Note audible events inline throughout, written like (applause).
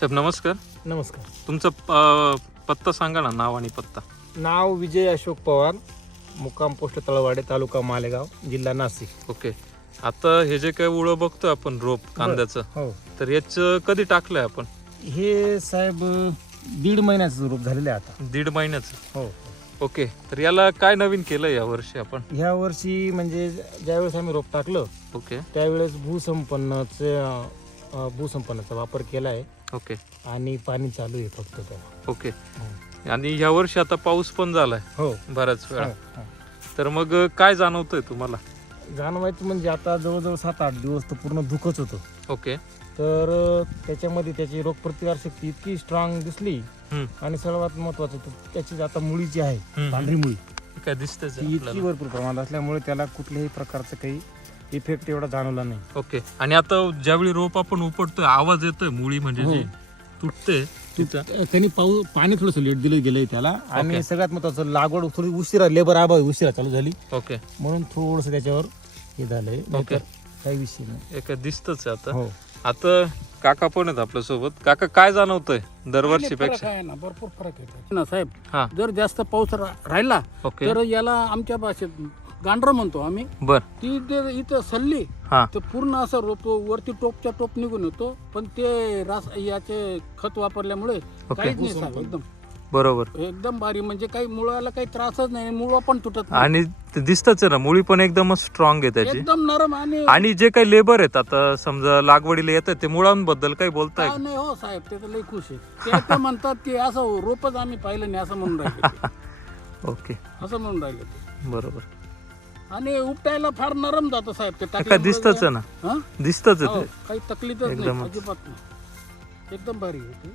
साहेब नमस्कार. नमस्कार. तुमचं अं, पत्ता सांगा ना नाव आणि पत्ता. नाव विजय अशोक पवार मुक्काम पोस्ट तळवाडे तालुका मालेगाव जिल्हा नाशिक. ओके. आता हे जे काही उळं बघतोय आपण रोप कांद्याचं हो. तर याचं कधी टाकलंय आपण? हे साहेब दीड महिन्याचं रूप झालेलं आहे आता. दीड महिन्याचं? हो. ओके. तर याला काय नवीन केलं या वर्षी आपण? ह्या वर्षी म्हणजे ज्यावेळेस आम्ही रोप टाकलं ओके. त्यावेळेस भूसंपन्नचे अं, अं, भूसंपन्नाचा वापर केला आहे ओके. आणि पाणी चालू आहे फक्त त्याला ओके. आणि या वर्षी आता पाऊस पण झालाय. हो. बऱ्याच वेळा. हो, हो. तर मग काय जाणवतंय तुम्हाला? जाणवायचं म्हणजे आता जवळजवळ सात आठ दिवस तर पूर्ण दुखच होतं. ओके. तर अं, त्याच्यामध्ये त्याची रोगप्रतिकार शक्ती इतकी स्ट्रॉंग दिसली. हम्म. आणि सर्वात महत्वाचं तर त्याची आता मुळी जी आहे हम्म. पांढरी मुळी. काय दिसतंय ती इतकी आपल्याला भरपूर प्रमाणात असल्यामुळे त्याला कुठल्याही प्रकारचं काही इफेक्ट एवढा जाणवला नाही. ओके. आणि आता ज्यावेळी रोप आपण उपटतोय आवाज येतोय मुळी म्हणजे हो. जी तुटते तिथं. त्यांनी पाऊस पाणी थोडंसं लेट दिलं गेलंय त्याला. आणि ओके. सगळ्यात महत्वाचं लागवड थोडी उशिरा लेबर आबा उशिरा चालू झाली. ओके. म्हणून थोडस त्याच्यावर हे झालंय. नाहीतर काही विषय नाही. एक दिसतच आता. हो. आता काका पण आहेत आपल्यासोबत काका काय जाणवतंय आहे ना भरपूर फरक आहे ना साहेब हा. जर जास्त पाऊस रा- राहिला ओके. तर याला आमच्या भाषेत गांडर म्हणतो आम्ही. बर. ती इथं सल्ली हा. तर पूर्ण असं रोप वरती टोपच्या टोप निघून येतो. पण ते रास याचे खत वापरल्यामुळे काहीच नाही साहेब एकदम. बरोबर. एकदम भारी म्हणजे काही मुळाला काही त्रासच नाही मुळ पण तुटत नाही. आणि ते दिसतच आहे ना मुळी पण एकदमच स्ट्रॉंग आहे त्याची. एकदम नरम आणि आणि जे काही लेबर आहेत आता समजा लागवडीला येतात ते मुळांबद्दल काही बोलताय काय नाही हो साहेब ते तर लई खुश आहे. ते तर (laughs) म्हणतात की असं रोपच आम्ही पाहिलं नाही असं म्हणून राहिले ते. (laughs) ओके. असं म्हणून राहिले ते. बरोबर. आणि उपटायला फार नरम जातं साहेब ते काय टाकल्यामुळे दिसतच आहे ना. हा? दिसतच हो, ते. काही तकलीफच नाही एकदमच. अजिबात नाही. एकदम भारी होती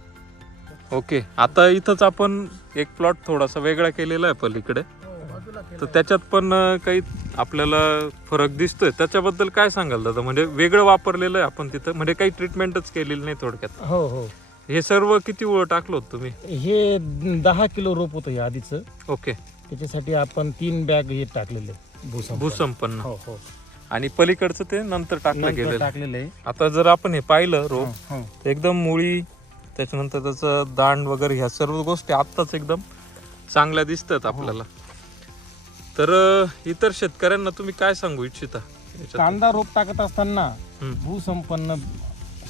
ओके आता इथंच आपण एक प्लॉट थोडासा वेगळा केलेला आहे पलीकडे. बाजूला तर त्याच्यात पण अं, काही आपल्याला फरक दिसतोय. त्याच्याबद्दल काय सांगाल दादा? म्हणजे वेगळं वापरलेलं आहे आपण तिथं म्हणजे काही ट्रीटमेंटच केलेली नाही थोडक्यात. हो हो. हे सर्व किती ओळ टाकलो होतं तुम्ही? हे दहा किलो रोप होतं हे आधीचं. ओके. त्याच्यासाठी आपण तीन बॅग हे टाकलेले. भूसंपन्न. भूसंपन्न. हो हो. आणि पलीकडचं ते नंतर टाकलं नंतर गेलेलं. टाकलेलं आहे. आता जर आपण हे पाहिलं रोप हो, हो. तर एकदम मुळी त्याच्यानंतर त्याचं दांड वगैरे ह्या सर्व गोष्टी आत्ताच एकदम चांगल्या दिसतात आपल्याला. तर अं, इतर शेतकऱ्यांना तुम्ही काय सांगू इच्छिता? याच्यात? कांदा रोप टाकत असताना हम्म. भूसंपन्न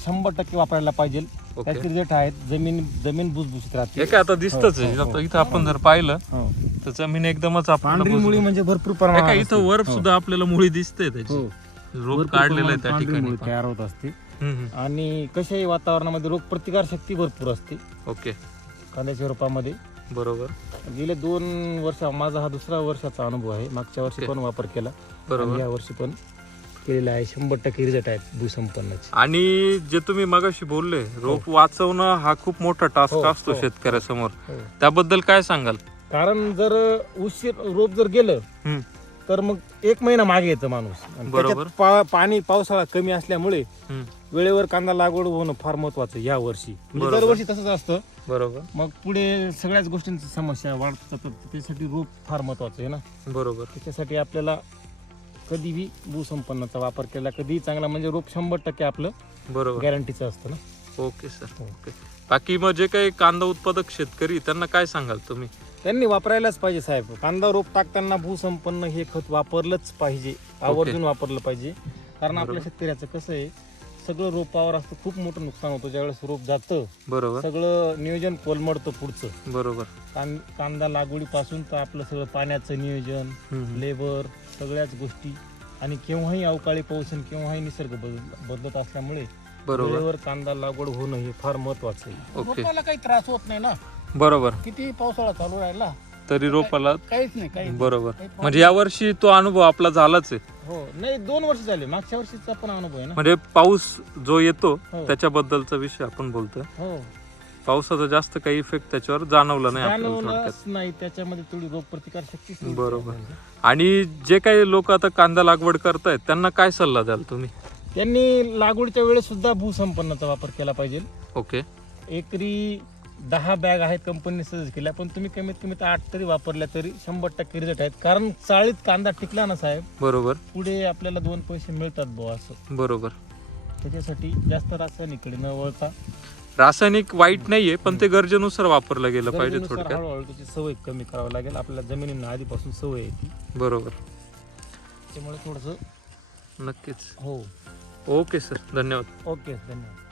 शंभर टक्के वापरायला पाहिजे. ओके. त्याचे रिझल्ट आहेत जमीन जमीन भुसभुशीत राहते. हे काय आता दिसतच आहे. आता इथं आपण जर पाहिलं हो. तर जमीन एकदमच आपल्याला पांढरी मुळी म्हणजे भरपूर हे प्रमाणात इथं असते. वर हो. सुद्धा आपल्याला मुळी दिसते त्याची हो. रोप भरपूर काढलेलं आहे प्रमाणात त्या पांढरी ठिकाणी मुळी पण. तयार होत असते हम्म, हम्म. आणि कशाही वातावरणामध्ये रोग प्रतिकार शक्ती भरपूर असते ओके कांद्याच्या रोपामध्ये बरोबर गेले दोन वर्ष माझा हा दुसरा वर्षाचा अनुभव आहे मागच्या वर्षी ओके. पण वापर केला बरोबर या वर्षी पण केलेला आहे शंभर टक्के रिझल्ट आहेत भूसंपन्नाचे आणि जे तुम्ही मगाशी बोलले रोप वाचवणं हा खूप मोठा टास्क हो, असतो हो. शेतकऱ्यासमोर हो. त्याबद्दल काय सांगाल कारण जर उशीर रोप जर गेलं हम्म. तर मग एक महिना मागे येतं माणूस. आणि बरोबर. त्याच्यात पा- पाणी पावसाळा कमी असल्यामुळे हम्म, वेळेवर कांदा लागवड होणं फार महत्वाचं या वर्षी. म्हणजे बरोबर. दरवर्षी तसंच असतं. बरोबर. मग पुढे सगळ्याच गोष्टींची समस्या वाढत जातात त्यासाठी रोप फार महत्वाचं आहे ना. बरोबर. त्याच्यासाठी आपल्याला कधीही भूसंपन्नाचा वापर केला कधीही चांगला म्हणजे रोप शंभर टक्के आपलं बरोबर. गॅरंटीचं असतं ना. Okay sir. हो. ओके. बाकी मग जे काही कांदा उत्पादक शेतकरी त्यांना काय सांगाल तुम्ही? त्यांनी वापरायलाच पाहिजे साहेब. कांदा रोप टाकताना भूसंपन्न हे खत वापरलंच पाहिजे. आवर्जून वापरलं पाहिजे. कारण आपल्या. शेतकऱ्याचं कसं आहे सगळं रोपावर असतं खूप मोठं नुकसान होतं. ज्यावेळेस रोप जातं बरोबर. सगळं नियोजन कोलमडतं पुढचं. बरोबर. कां कांदा लागवडीपासून तर आपलं सगळं पाण्याचं नियोजन लेबर सगळ्याच गोष्टी. आणि केव्हाही अवकाळी पाऊस आणि केव्हाही निसर्ग बदल बदलत असल्यामुळे बरोबर. वेळेवर कांदा लागवड होणं हे फार महत्वाचं आहे. ओके. रोपाला काही त्रास होत नाही ना? बरोबर. किती पावसाळा चालू राहिला? तरी रोपाला काहीच नाही काही. बरोबर म्हणजे या वर्षी तो अनुभव आपला झालाच आहे. हो नाही दोन वर्ष झाले. मागच्या वर्षीचा पण अनुभव आहे ना? म्हणजे पाऊस जो येतो हो. त्याच्याबद्दलचा विषय आपण बोलतोय. हो. पावसाचा जास्त काही इफेक्ट त्याच्यावर जाणवला नाही आपल्याला थोडक्यात. जाणवलंच नाही. त्याच्यामध्ये थोडी रोग प्रतिकार शक्ती बरोबर. आणि जे काही लोक आता कांदा लागवड करतायत त्यांना काय सल्ला द्याल तुम्ही? त्यांनी लागवडीच्या वेळेस सुद्धा भूसंपन्नाचा वापर केला पाहिजे. ओके. एकरी दहा बॅग आहेत कंपनीने सजेस्ट केल्या पण तुम्ही कमीत कमी आठ तरी वापरल्या तरी शंभर टक्के रिझल्ट आहेत. कारण चाळीत कांदा टिकला ना साहेब बरोबर. पुढे आपल्याला दोन पैसे मिळतात बुवा असं. बरोबर. त्याच्यासाठी जास्त रासायनिककडे न वळता रासायनिक वाईट नाहीये पण ते गरजेनुसार वापरलं गेलं पाहिजे हळूहळू त्याची सवय कमी करावं लागेल. आपल्या जमिनींना आधीपासून सवय आहे ती. बरोबर. त्यामुळे थोडंसं नक्कीच. हो. ओके सर धन्यवाद. ओके धन्यवाद.